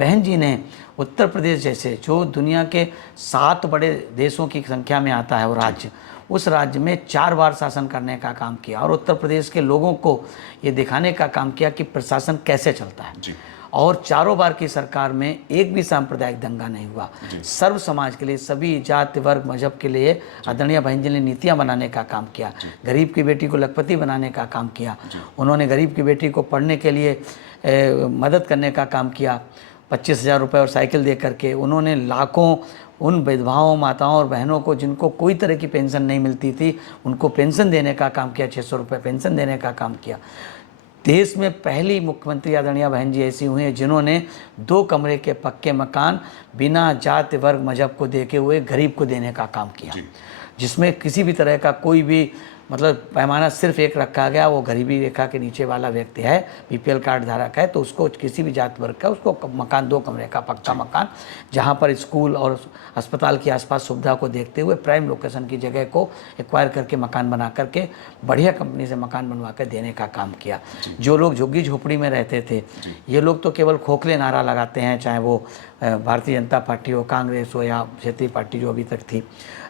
बहन जी ने उत्तर प्रदेश जैसे जो दुनिया के 7 बड़े देशों की संख्या में आता है वो राज्य, उस राज्य में 4 बार शासन करने का काम किया और उत्तर प्रदेश के लोगों को ये दिखाने का काम किया कि प्रशासन कैसे चलता है। और चारों बार की सरकार में एक भी सांप्रदायिक दंगा नहीं हुआ। सर्व समाज के लिए, सभी जाति वर्ग मजहब के लिए आदरणीय बहन जी ने नीतियाँ बनाने का काम किया। गरीब की बेटी को लखपति बनाने का काम किया। उन्होंने गरीब की बेटी को पढ़ने के लिए मदद करने का काम किया। 25,000 रुपये और साइकिल दे करके उन्होंने लाखों उन विधवाओं, माताओं और बहनों को जिनको कोई तरह की पेंशन नहीं मिलती थी, उनको पेंशन देने का काम किया। 600 रुपये पेंशन देने का काम किया। देश में पहली मुख्यमंत्री आदरणीय बहन जी ऐसी हुई हैं जिन्होंने 2 कमरे के पक्के मकान बिना जाति वर्ग मजहब को देखे हुए गरीब को देने का काम किया, जिसमें किसी भी तरह का कोई भी मतलब पैमाना सिर्फ एक रखा गया, वो गरीबी रेखा के नीचे वाला व्यक्ति है, बीपीएल कार्ड धारक है, तो उसको किसी भी जात वर्ग का उसको मकान 2 कमरे का पक्का मकान, जहाँ पर स्कूल और अस्पताल के आसपास सुविधा को देखते हुए प्राइम लोकेशन की जगह को एक्वायर करके मकान बना करके बढ़िया कंपनी से मकान बनवा कर देने का काम किया। जो लोग झुग्गी झोपड़ी में रहते थे, ये लोग तो केवल खोखले नारा लगाते हैं, चाहे वो भारतीय जनता पार्टी हो, कांग्रेस हो या क्षेत्रीय पार्टी जो अभी तक थी,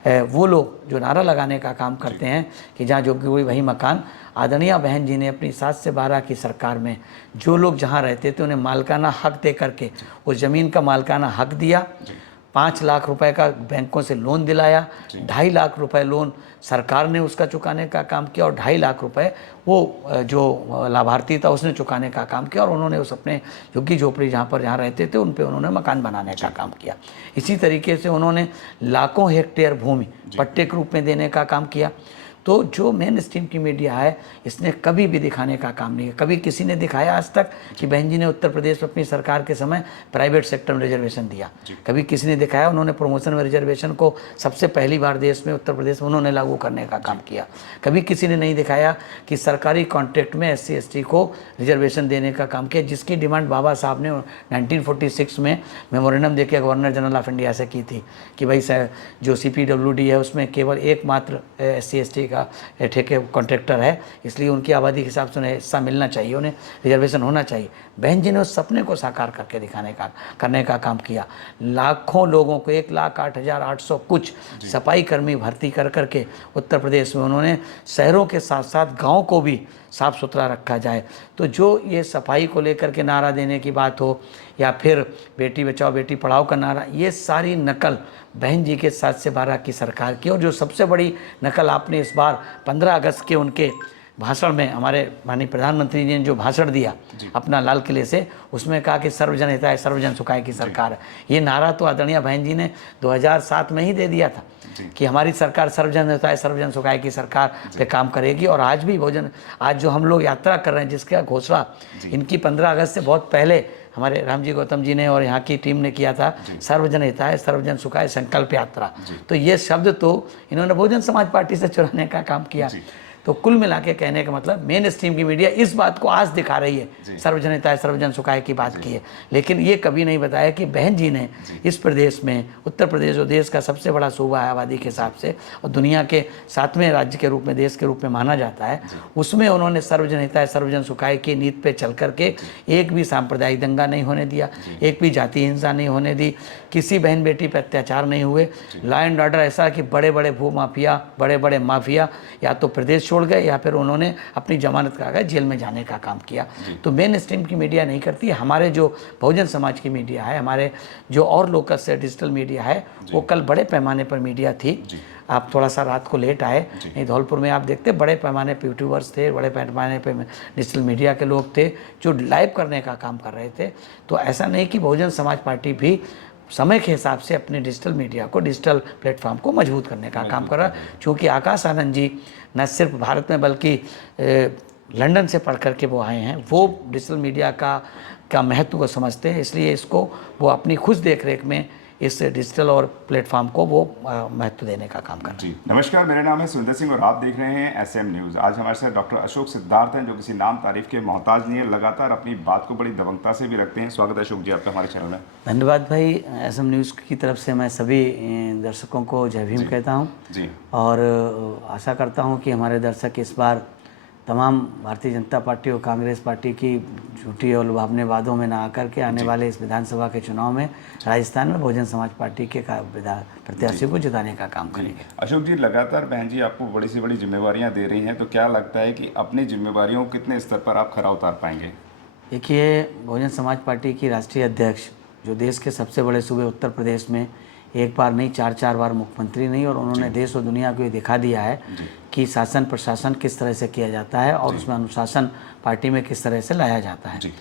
वो लोग जो नारा लगाने का काम करते हैं कि जहाँ जो हुई वही मकान। आदरणीय बहन जी ने अपनी 7 से 12 की सरकार में जो लोग जहाँ रहते थे उन्हें मालकाना हक दे करके उस ज़मीन का मालकाना हक दिया। 5 लाख रुपए का बैंकों से लोन दिलाया। 2.5 लाख रुपए लोन सरकार ने उसका चुकाने का काम किया और 2.5 लाख रुपए वो जो लाभार्थी था उसने चुकाने का काम किया। और उन्होंने उस अपने झुग्गी झोपड़ी जहाँ रहते थे उन पे उन्होंने मकान बनाने का काम किया। इसी तरीके से उन्होंने लाखों हेक्टेयर भूमि पट्टे के रूप में देने का काम किया। तो जो मेन स्ट्रीम की मीडिया है इसने कभी भी दिखाने का काम नहीं है। कभी किसी ने दिखाया आज तक कि बहन जी ने उत्तर प्रदेश में अपनी सरकार के समय प्राइवेट सेक्टर में रिजर्वेशन दिया? कभी किसी ने दिखाया उन्होंने प्रमोशन में रिजर्वेशन को सबसे पहली बार देश में उत्तर प्रदेश में उन्होंने लागू करने का काम किया? कभी किसी ने नहीं दिखाया कि सरकारी कॉन्ट्रैक्ट में SC ST को रिजर्वेशन देने का काम किया, जिसकी डिमांड बाबा साहब ने 1946 में मेमोरेंडम देकर गवर्नर जनरल ऑफ इंडिया से की थी कि भाई जो CPWD है उसमें केवल एकमात्र SC ST का ठेके कॉन्ट्रैक्टर है, इसलिए उनकी आबादी के हिसाब से उन्हें हिस्सा मिलना चाहिए, उन्हें रिजर्वेशन होना चाहिए। बहन जी ने उस सपने को साकार करके करने का काम किया। लाखों लोगों को 1,08,800 कुछ सफाई कर्मी भर्ती करके उत्तर प्रदेश में उन्होंने शहरों के साथ साथ गाँव को भी साफ़ सुथरा रखा जाए। तो जो ये सफाई को लेकर के नारा देने की बात हो या फिर बेटी बचाओ बेटी पढ़ाओ का नारा, ये सारी नकल बहन जी के 7 से 12 की सरकार की। और जो सबसे बड़ी नकल आपने इस बार 15 अगस्त के उनके भाषण में, हमारे माननीय प्रधानमंत्री जी ने जो भाषण दिया अपना लाल किले से, उसमें कहा कि सर्वजन हिताय सर्वजन सुखाय की सरकार है। ये नारा तो आदरणीय बहन जी ने 2007 में ही दे दिया था कि हमारी सरकार सर्वजन हिताय सर्वजन सुखाय की सरकार पे काम करेगी। और आज भी आज जो हम लोग यात्रा कर रहे हैं जिसका घोषणा इनकी 15 अगस्त से बहुत पहले हमारे रामजी गौतम जी ने और यहाँ की टीम ने किया था, सर्वजन हिताय सर्वजन सुखाय संकल्प यात्रा। तो ये शब्द तो इन्होंने बहुजन समाज पार्टी से चुराने का काम किया। तो कुल मिला के कहने का मतलब मेन स्ट्रीम की मीडिया इस बात को आज दिखा रही है, सर्वजन हिताय सर्वजन सुखाय की बात की है, लेकिन ये कभी नहीं बताया कि बहन जी ने इस प्रदेश में, उत्तर प्रदेश जो देश का सबसे बड़ा सूबा है आबादी के हिसाब से और दुनिया के 7वें राज्य के रूप में, देश के रूप में माना जाता है, उसमें उन्होंने सर्वजन हिताय सर्वजन सुखाय की नीति पे चल करके एक भी सांप्रदायिक दंगा नहीं होने दिया, एक भी जाति हिंसा नहीं होने दी, किसी बहन बेटी पर अत्याचार नहीं हुए। लॉ एंड ऑर्डर ऐसा कि बड़े बड़े भू माफिया, बड़े बड़े माफिया या तो प्रदेश छोड़ गए या फिर उन्होंने अपनी जमानत करा कर जेल में जाने का काम किया। तो मेन स्ट्रीम की मीडिया नहीं करती है। हमारे जो बहुजन समाज की मीडिया है, हमारे जो और लोकस से डिजिटल मीडिया है, वो कल बड़े पैमाने पर मीडिया थी। आप थोड़ा सा रात को लेट आए, नहीं धौलपुर में आप देखते बड़े पैमाने पे यूट्यूबर्स थे, बड़े पैमाने पे डिजिटल मीडिया के लोग थे जो लाइव करने का काम कर रहे थे। तो ऐसा नहीं कि बहुजन समाज पार्टी भी समय के हिसाब से अपने डिजिटल मीडिया को, डिजिटल प्लेटफॉर्म को मजबूत करने का काम कर रहा है। चूँकि आकाश आनंद जी न सिर्फ भारत में बल्कि लंदन से पढ़ कर के वो आए हैं, वो डिजिटल मीडिया का महत्व को समझते हैं, इसलिए इसको वो अपनी खुद देख रेख में इस डिजिटल और प्लेटफॉर्म को वो महत्व देने का काम कर रहे हैं। नमस्कार, मेरा नाम है सुंदर सिंह और आप देख रहे हैं SM न्यूज़। आज हमारे साथ डॉक्टर अशोक सिद्धार्थ हैं जो किसी नाम तारीफ के मोहताज नहीं है, लगातार अपनी बात को बड़ी दबंगता से भी रखते हैं। स्वागत है अशोक जी आपका हमारे चैनल में। धन्यवाद भाई। SM न्यूज़ की तरफ से मैं सभी दर्शकों को जय भीम कहता हूँ और आशा करता हूँ कि हमारे दर्शक इस बार तमाम भारतीय जनता पार्टी और कांग्रेस पार्टी की झूठी और लुभावने वादों में ना आकर के आने वाले इस विधानसभा के चुनाव में राजस्थान में बहुजन समाज पार्टी के प्रत्याशी को जिताने का काम करेंगे। अशोक जी, लगातार बहन जी आपको बड़ी से बड़ी जिम्मेवारियां दे रही हैं, तो क्या लगता है कि अपनी जिम्मेवारियों को कितने स्तर पर आप खरा उतार पाएंगे? देखिए, बहुजन समाज पार्टी की राष्ट्रीय अध्यक्ष जो देश के सबसे बड़े सूबे उत्तर प्रदेश में एक बार नहीं 4 बार मुख्यमंत्री नहीं, और उन्होंने देश और दुनिया को ये दिखा दिया है कि शासन प्रशासन किस तरह से किया जाता है और उसमें अनुशासन पार्टी में किस तरह से लाया जाता है।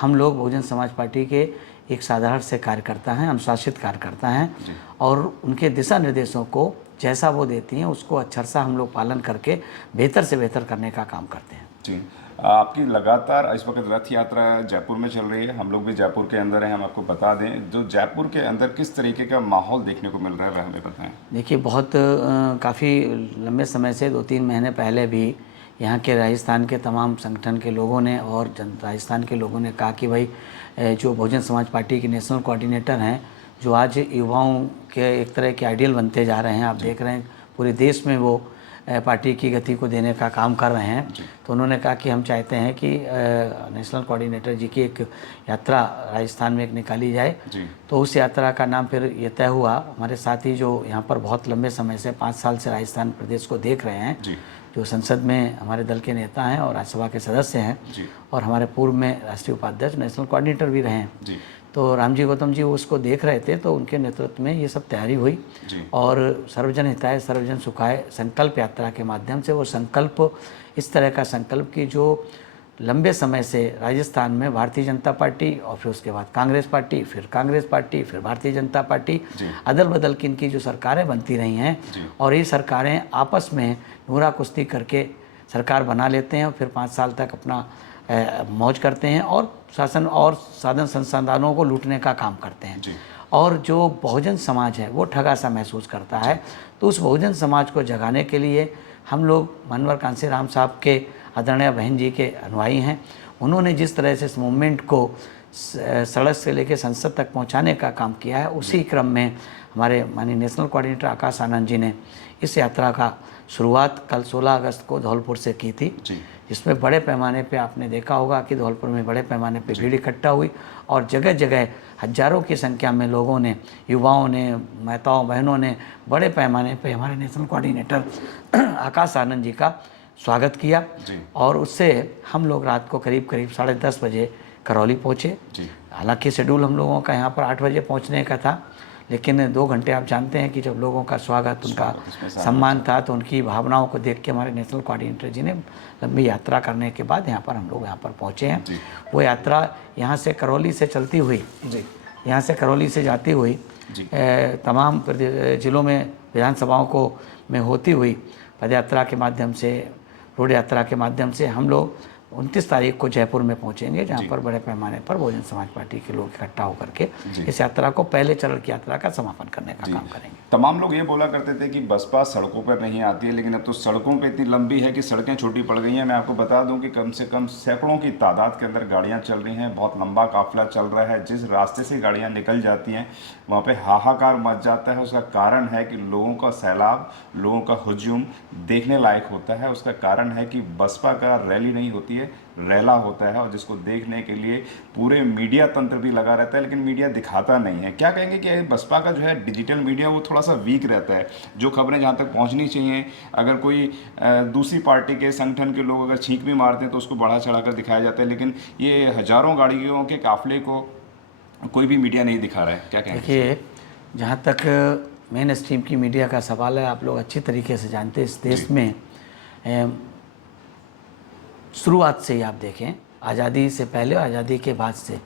हम लोग बहुजन समाज पार्टी के एक साधारण से कार्यकर्ता हैं, अनुशासित कार्यकर्ता हैं, और उनके दिशा निर्देशों को जैसा वो देती हैं उसको अक्षरशः हम लोग पालन करके बेहतर से बेहतर करने का काम करते हैं। जी, आपकी लगातार इस वक्त रथ यात्रा जयपुर में चल रही है, हम लोग भी जयपुर के अंदर हैं। हम आपको बता दें, जो जयपुर के अंदर किस तरीके का माहौल देखने को मिल रहा है वह हमें बताएं। देखिए, बहुत काफ़ी लंबे समय से 2-3 महीने पहले भी यहाँ के राजस्थान के तमाम संगठन के लोगों ने और राजस्थान के लोगों ने कहा कि भाई जो बहुजन समाज पार्टी के नेशनल कोऑर्डिनेटर हैं, जो आज युवाओं के एक तरह के आइडियल बनते जा रहे हैं, आप देख रहे हैं पूरे देश में वो पार्टी की गति को देने का काम कर रहे हैं, तो उन्होंने कहा कि हम चाहते हैं कि नेशनल कोऑर्डिनेटर जी की एक यात्रा राजस्थान में एक निकाली जाए। तो उस यात्रा का नाम फिर ये तय हुआ। हमारे साथी जो यहाँ पर बहुत लंबे समय से 5 साल से राजस्थान प्रदेश को देख रहे हैं, जो संसद में हमारे दल के नेता हैं और राज्यसभा के सदस्य हैं, और हमारे पूर्व में राष्ट्रीय उपाध्यक्ष नेशनल कोऑर्डिनेटर भी रहे हैं, तो रामजी गौतम जी उसको देख रहे थे, तो उनके नेतृत्व में ये सब तैयारी हुई और सर्वजन हिताय सर्वजन सुखाय संकल्प यात्रा के माध्यम से वो संकल्प, इस तरह का संकल्प कि जो लंबे समय से राजस्थान में भारतीय जनता पार्टी और फिर उसके बाद कांग्रेस पार्टी, फिर कांग्रेस पार्टी, फिर भारतीय जनता पार्टी, अदल बदल की इनकी जो सरकारें बनती रही हैं, और ये सरकारें आपस में नूरा कुश्ती करके सरकार बना लेते हैं और फिर 5 साल तक अपना मौज करते हैं और शासन और साधन संसाधनों को लूटने का काम करते हैं। और जो बहुजन समाज है वो ठगा सा महसूस करता है, तो उस बहुजन समाज को जगाने के लिए हम लोग मनोहर कांशीराम साहब के आदरणीय बहन जी के अनुयायी हैं। उन्होंने जिस तरह से इस मूवमेंट को सड़क से लेकर संसद तक पहुंचाने का काम किया है, उसी क्रम में हमारे माननीय नेशनल कोऑर्डिनेटर आकाश आनंद जी ने इस यात्रा का शुरुआत कल 16 अगस्त को धौलपुर से की थी, जिसमें बड़े पैमाने पे आपने देखा होगा कि धौलपुर में बड़े पैमाने पे भीड़ इकट्ठा हुई और जगह जगह हजारों की संख्या में लोगों ने, युवाओं ने, माताओं बहनों ने बड़े पैमाने पे हमारे नेशनल कोऑर्डिनेटर आकाश आनंद जी का स्वागत किया। और उससे हम लोग रात को करीब 10:30 बजे करौली पहुँचे। हालांकि शेड्यूल हम लोगों का यहाँ पर 8 बजे पहुँचने का था, लेकिन 2 घंटे आप जानते हैं कि जब लोगों का स्वागत, उनका सम्मान था, तो उनकी भावनाओं को देख के हमारे नेशनल कोऑर्डिनेटर जी ने लंबी यात्रा करने के बाद यहाँ पर हम लोग यहाँ पर पहुँचे हैं। वो यात्रा यहाँ से करौली से चलती हुई, यहाँ से करौली से जाती हुई तमाम जिलों में विधानसभाओं को में होती हुई पदयात्रा के माध्यम से, रोड यात्रा के माध्यम से हम लोग 29 तारीख को जयपुर में पहुंचेंगे, जहां पर बड़े पैमाने पर बहुजन समाज पार्टी के लोग इकट्ठा होकर के इस यात्रा को, पहले चरण की यात्रा का समापन करने का काम करेंगे। तमाम लोग ये बोला करते थे कि बसपा सड़कों पर नहीं आती है, लेकिन अब तो सड़कों पे इतनी लंबी है कि सड़कें छोटी पड़ गई हैं। मैं आपको बता दूं कि कम से कम सैकड़ों की तादाद के अंदर गाड़ियाँ चल रही हैं, बहुत लंबा काफिला चल रहा है। जिस रास्ते से गाड़ियाँ निकल जाती हैं वहाँ पर हाहाकार मच जाता है। उसका कारण है कि लोगों का सैलाब, लोगों का हुजूम देखने लायक होता है। उसका कारण है कि बसपा का रैली नहीं होती है, रैला होता है, और जिसको देखने के लिए पूरे मीडिया तंत्र भी लगा रहता है, लेकिन मीडिया दिखाता नहीं है। क्या कहेंगे कि बसपा का जो है डिजिटल मीडिया वो थोड़ा सा वीक रहता है। जो खबरें जहाँ तक पहुँचनी चाहिए, अगर कोई दूसरी पार्टी के संगठन के लोग अगर छींक भी मारते हैं तो उसको बढ़ा चढ़ा कर दिखाया जाता है, लेकिन ये हजारों गाड़ियों के काफिले को कोई भी मीडिया नहीं दिखा रहा है। क्या कहेंगे? देखिए, जहाँ तक मेन स्ट्रीम की मीडिया का सवाल है, आप लोग अच्छी तरीके से जानते हैं इस देश में शुरुआत से ही आप देखें, आज़ादी से पहले और आज़ादी के बाद से,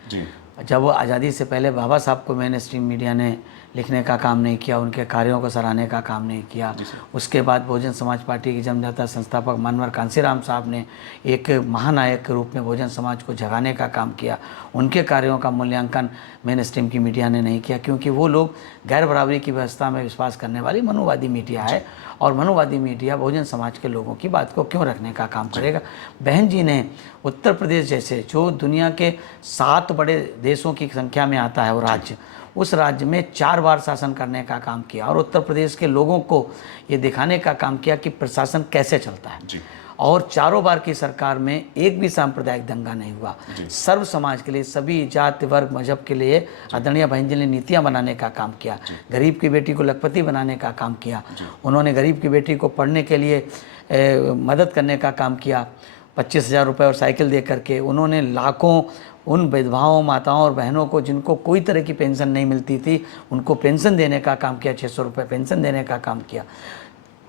जब आज़ादी से पहले बाबा साहब को मेन स्ट्रीम मीडिया ने लिखने का काम नहीं किया, उनके कार्यों को सराहने का काम नहीं किया। उसके बाद बहुजन समाज पार्टी के जन्मदाता संस्थापक मनोहर कांशीराम साहब ने एक महानायक के रूप में बहुजन समाज को जगाने का काम किया। उनके कार्यों का मूल्यांकन मेन स्ट्रीम की मीडिया ने नहीं किया, क्योंकि वो लोग गैर बराबरी की व्यवस्था में विश्वास करने वाली मनोवादी मीडिया है, और मनोवादी मीडिया बहुजन समाज के लोगों की बात को क्यों रखने का काम करेगा। बहन जी ने उत्तर प्रदेश जैसे जो दुनिया के 7 बड़े देशों की संख्या में आता है वो राज्य, उस राज्य में 4 बार शासन करने का काम किया और उत्तर प्रदेश के लोगों को ये दिखाने का काम किया कि प्रशासन कैसे चलता है। और चारों बार की सरकार में एक भी सांप्रदायिक दंगा नहीं हुआ। सर्व समाज के लिए, सभी जाति वर्ग मजहब के लिए आदरणीय बहन जी ने नीतियाँ बनाने का काम किया। गरीब की बेटी को लखपति बनाने का काम किया। उन्होंने गरीब की बेटी को पढ़ने के लिए मदद करने का काम किया। 25,000 रुपये और साइकिल दे करके उन्होंने लाखों उन विधवाओं, माताओं और बहनों को जिनको कोई तरह की पेंशन नहीं मिलती थी, उनको पेंशन देने का काम किया। 600 रुपये पेंशन देने का काम किया।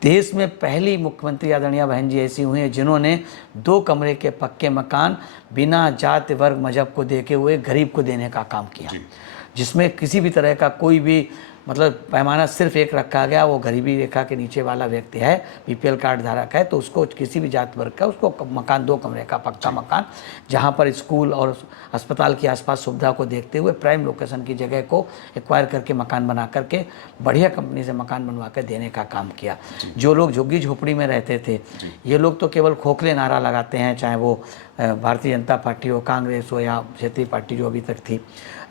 देश में पहली मुख्यमंत्री आदरणीय बहन जी ऐसी हुई हैं जिन्होंने 2 कमरे के पक्के मकान बिना जाति वर्ग मजहब को देखे हुए गरीब को देने का काम किया, जिसमें किसी भी तरह का कोई भी मतलब पैमाना सिर्फ एक रखा गया, वो गरीबी रेखा के नीचे वाला व्यक्ति है, बीपीएल कार्ड धारक है, तो उसको किसी भी जात वर्ग का उसको मकान 2 कमरे का पक्का मकान, जहाँ पर स्कूल और अस्पताल के आसपास सुविधा को देखते हुए प्राइम लोकेशन की जगह को एक्वायर करके मकान बना करके बढ़िया कंपनी से मकान बनवा कर देने का काम किया। जो लोग झुग्गी झोपड़ी में रहते थे, ये लोग तो केवल खोखले नारा लगाते हैं, चाहे वो भारतीय जनता पार्टी हो, कांग्रेस हो या क्षेत्रीय पार्टी जो अभी तक थी,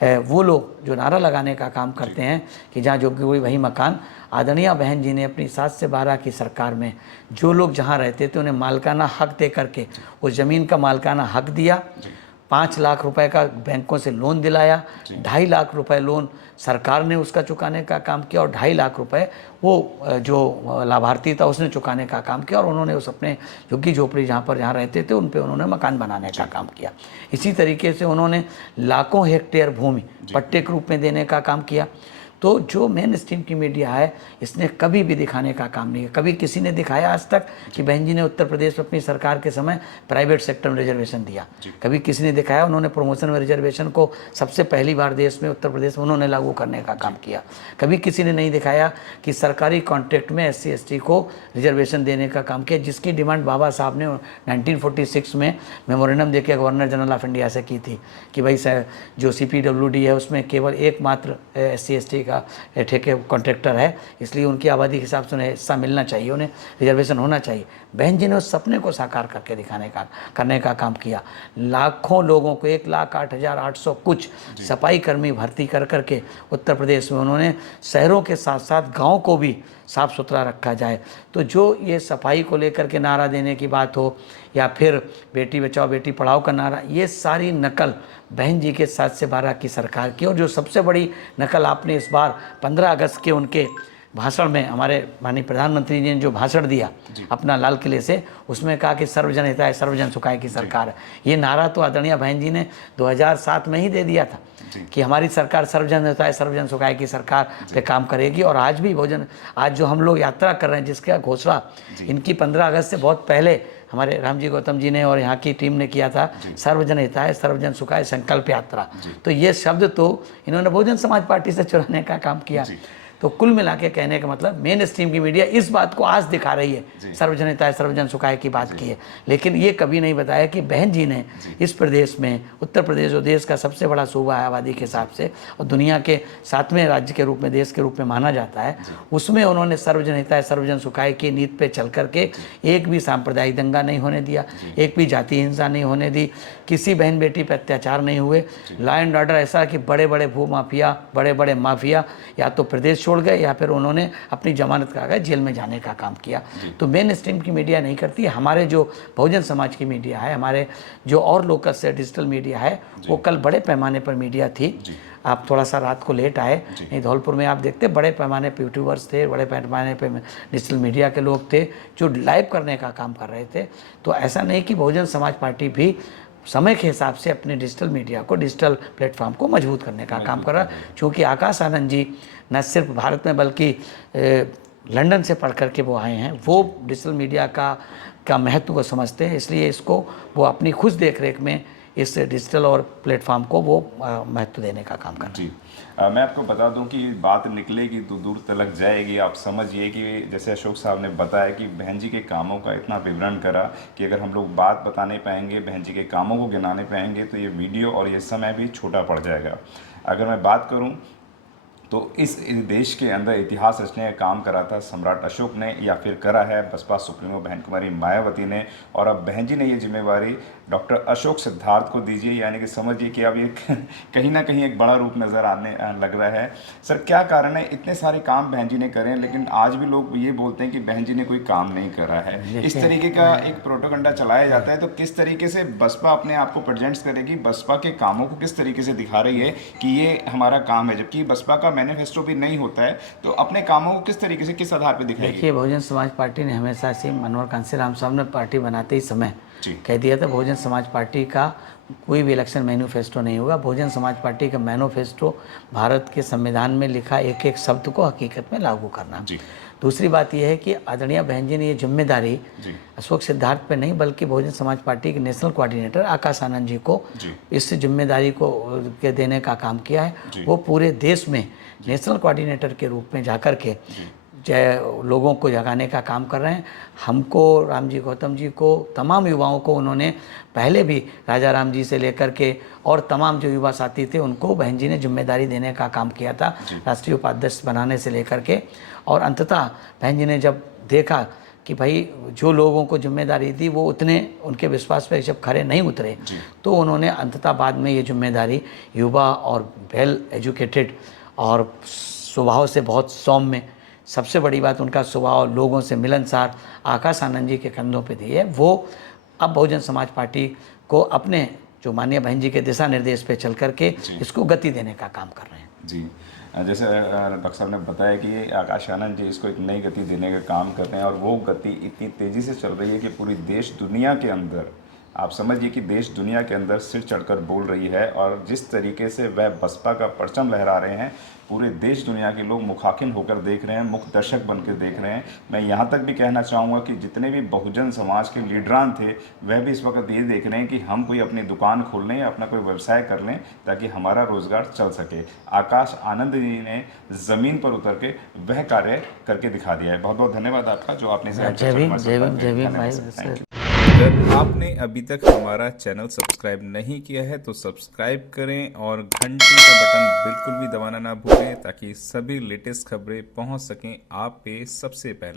वो लोग जो नारा लगाने का काम करते हैं कि जहाँ जोग्य हुई वही मकान। आदरणीय बहन जी ने अपनी 7 से 12 की सरकार में जो लोग जहाँ रहते थे उन्हें मालकाना हक दे करके उस ज़मीन का मालकाना हक दिया। 5 लाख रुपए का बैंकों से लोन दिलाया। 2.5 लाख रुपए लोन सरकार ने उसका चुकाने का काम किया और 2.5 लाख रुपए वो जो लाभार्थी था उसने चुकाने का काम किया। और उन्होंने उस अपने झुग्गी झोपड़ी जहाँ रहते थे उन पे उन्होंने मकान बनाने का काम किया। इसी तरीके से उन्होंने लाखों हेक्टेयर भूमि पट्टे के रूप में देने का काम किया। तो जो मेन स्ट्रीम की मीडिया है इसने कभी भी दिखाने का काम नहीं किया। कभी किसी ने दिखाया आज तक कि बहन जी ने उत्तर प्रदेश में अपनी सरकार के समय प्राइवेट सेक्टर में रिजर्वेशन दिया? कभी किसी ने दिखाया? उन्होंने प्रमोशन में रिजर्वेशन को सबसे पहली बार देश में उत्तर प्रदेश में उन्होंने लागू करने का काम किया। कभी किसी ने नहीं दिखाया कि सरकारी कॉन्ट्रैक्ट में SC ST को रिजर्वेशन देने का काम किया, जिसकी डिमांड बाबा साहब ने 1946 में मेमोरेंडम देकर गवर्नर जनरल ऑफ इंडिया से की थी कि भाई जो CPWD है उसमें केवल एकमात्र SC ST ठेके कॉन्ट्रैक्टर है, इसलिए उनकी आबादी के हिसाब से उन्हें हिस्सा मिलना चाहिए, उन्हें रिजर्वेशन होना चाहिए। बहन जी ने उस सपने को साकार करके करने का काम किया। लाखों लोगों को 1,08,800 कुछ सफाई कर्मी भर्ती कर करके उत्तर प्रदेश में उन्होंने शहरों के साथ साथ गाँव को भी साफ़ सुथरा रखा जाए। तो जो ये सफाई को लेकर के नारा देने की बात हो या फिर बेटी बचाओ बेटी पढ़ाओ का नारा, ये सारी नकल बहन जी के 7 से 12 की सरकार की। और जो सबसे बड़ी नकल आपने इस बार 15 अगस्त के उनके भाषण में, हमारे माननीय प्रधानमंत्री जी ने जो भाषण दिया अपना लाल किले से, उसमें कहा कि सर्वजन हिताय सर्वजन सुखाय की सरकार है। ये नारा तो आदरणीय बहन जी ने 2007 में ही दे दिया था कि हमारी सरकार सर्वजन हिताय सर्वजन सुखाय की सरकार पे काम करेगी। और आज भी आज जो हम लोग यात्रा कर रहे हैं जिसका घोषणा इनकी 15 अगस्त से बहुत पहले हमारे रामजी गौतम जी ने और यहाँ की टीम ने किया था, सर्वजन हिताय सर्वजन सुखाय संकल्प यात्रा। तो ये शब्द तो इन्होंने बहुजन समाज पार्टी से चुराने का काम किया। तो कुल मिला के कहने का मतलब मेन स्ट्रीम की मीडिया इस बात को आज दिखा रही है, सर्वजन हिताय सर्वजन सुखाय की बात की है, लेकिन ये कभी नहीं बताया कि बहन जी ने इस प्रदेश में, उत्तर प्रदेश जो देश का सबसे बड़ा सूबा है आबादी के हिसाब से और दुनिया के 7वें राज्य के रूप में, देश के रूप में माना जाता है, उसमें उन्होंने सर्वजन हिताय सर्वजन सुखाय की नीति पे चल करके एक भी सांप्रदायिक दंगा नहीं होने दिया, एक भी जाति हिंसा नहीं होने दी, किसी बहन बेटी पर अत्याचार नहीं हुए। लॉ एंड ऑर्डर ऐसा कि बड़े बड़े भू माफिया, बड़े बड़े माफिया या तो प्रदेश छोड़ गए या फिर उन्होंने अपनी जमानत करा गए जेल में जाने का काम किया। तो मेन स्ट्रीम की मीडिया नहीं करती है। हमारे जो बहुजन समाज की मीडिया है, हमारे जो और लोकल से डिजिटल मीडिया है, वो कल बड़े पैमाने पर मीडिया थी। आप थोड़ा सा रात को लेट आए, नहीं धौलपुर में आप देखते बड़े पैमाने पे यूट्यूबर्स थे, बड़े पैमाने पे डिजिटल मीडिया के लोग थे जो लाइव करने का काम कर रहे थे। तो ऐसा नहीं कि बहुजन समाज पार्टी भी समय के हिसाब से अपने डिजिटल मीडिया को, डिजिटल प्लेटफॉर्म को मजबूत करने का काम कर रहा है। क्योंकि आकाश आनंद जी न सिर्फ भारत में बल्कि लंदन से पढ़ करके वो आए हैं, वो डिजिटल मीडिया का महत्व को समझते हैं, इसलिए इसको वो अपनी खुद देख रेख में इस डिजिटल और प्लेटफॉर्म को वो महत्व देने का काम कर रहे हैं। मैं आपको बता दूं कि बात निकलेगी तो दूर तक जाएगी। आप समझिए कि जैसे अशोक साहब ने बताया कि बहन जी के कामों का इतना विवरण करा कि अगर हम लोग बात बताने पाएंगे, बहन जी के कामों को गिनाने पाएंगे तो ये वीडियो और ये समय भी छोटा पड़ जाएगा। अगर मैं बात करूं तो इस देश के अंदर इतिहास रचने का काम करा था सम्राट अशोक ने, या फिर करा है बसपा सुप्रीमो बहन कुमारी मायावती ने, और अब बहन जी ने ये जिम्मेवारी डॉक्टर अशोक सिद्धार्थ को दीजिए, यानी कि समझिए कि अब ये कहीं ना कहीं एक बड़ा रूप नज़र आने लग रहा है। सर, क्या कारण है, इतने सारे काम बहन जी ने करे लेकिन आज भी लोग ये बोलते हैं कि बहन जी ने कोई काम नहीं करा है। इस तरीके का एक प्रोपेगेंडा चलाया जाता है, तो किस तरीके से बसपा अपने आप को प्रेजेंट्स करेगी, बसपा के कामों को किस तरीके से दिखा रही है कि ये हमारा काम है, जबकि बसपा का मैनिफेस्टो भी नहीं होता है, तो अपने कामों को किस तरीके से, किस आधार पर दिखाएगी? देखिए, बहुजन समाज पार्टी ने हमेशा से, मनोहर कांसीराम साहब ने पार्टी बनाते ही समय कह दिया था बहुजन समाज पार्टी का कोई भी इलेक्शन मैनिफेस्टो नहीं होगा। बहुजन समाज पार्टी का मैनिफेस्टो भारत के संविधान में लिखा एक एक शब्द को हकीकत में लागू करना। दूसरी बात यह है कि आदरणीय बहन जी ने ये जिम्मेदारी अशोक सिद्धार्थ पे नहीं बल्कि बहुजन समाज पार्टी के नेशनल कोऑर्डिनेटर आकाश आनंद जी को इस जिम्मेदारी को के देने का काम किया है। वो पूरे देश में नेशनल कोऑर्डिनेटर के रूप में जाकर के लोगों को जगाने का काम कर रहे हैं। हमको, राम जी गौतम जी को, तमाम युवाओं को उन्होंने पहले भी राजा राम जी से लेकर के और तमाम जो युवा साथी थे उनको बहन जी ने जिम्मेदारी देने का काम किया था, राष्ट्रीय उपाध्यक्ष बनाने से लेकर के। और अंततः बहन जी ने जब देखा कि भाई जो लोगों को जिम्मेदारी दी वो उतने उनके विश्वास पे जब खरे नहीं उतरे, तो उन्होंने अंततः बाद में ये जिम्मेदारी युवा और वेल एजुकेटेड और स्वभाव से बहुत सौम्य, सबसे बड़ी बात उनका स्वभाव लोगों से मिलनसार आकाश आनंद जी के कंधों पे दी है। वो अब बहुजन समाज पार्टी को अपने जो माननीय बहन जी के दिशा निर्देश पे चल करके इसको गति देने का काम कर रहे हैं। जी, जैसे डॉक्टर साहब ने बताया कि आकाश आनंद जी इसको एक नई गति देने का काम कर रहे हैं, और वो गति इतनी तेज़ी से चल रही है कि पूरी देश दुनिया के अंदर, आप समझिए कि देश दुनिया के अंदर सिर चढ़कर बोल रही है, और जिस तरीके से वह बसपा का परचम लहरा रहे हैं, पूरे देश दुनिया के लोग मुखाकिन होकर देख रहे हैं, मुख्य दर्शक बनकर देख रहे हैं। मैं यहाँ तक भी कहना चाहूँगा कि जितने भी बहुजन समाज के लीडरान थे वह भी इस वक्त ये देख रहे हैं कि हम कोई अपनी दुकान खोल लें, अपना कोई व्यवसाय कर लें ताकि हमारा रोजगार चल सके। आकाश आनंद जी ने ज़मीन पर उतर के वह कार्य करके दिखा दिया है। बहुत बहुत धन्यवाद आपका जो आपने अगर आपने अभी तक हमारा चैनल सब्सक्राइब नहीं किया है तो सब्सक्राइब करें और घंटी का बटन बिल्कुल भी दबाना ना भूलें ताकि सभी लेटेस्ट खबरें पहुंच सकें आप पे सबसे पहले।